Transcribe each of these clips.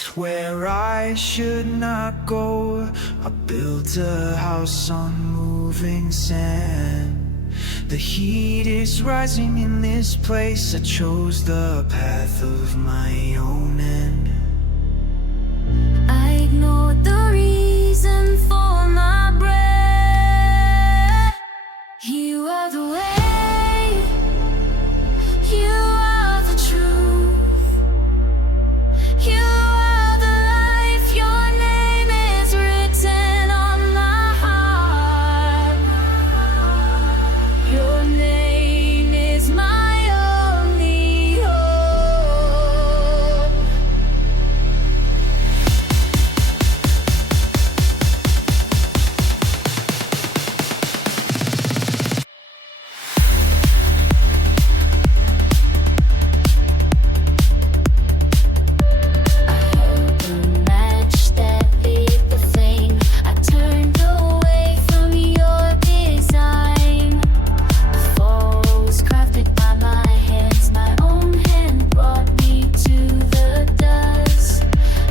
walked where I should not go. I built a house on moving sand. The heat is rising in this place. I chose the path of my own end. I ignored the reason for my breath. You are the way, you are the truth, you are the life. Your name is written on my heart. Your name is my only hope. Match that lit the flame. I turned away from your design. Falls crafted by my hands. My own hand brought me to the dust.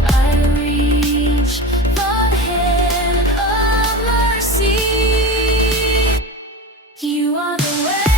I reach the hand of mercy. You are the way.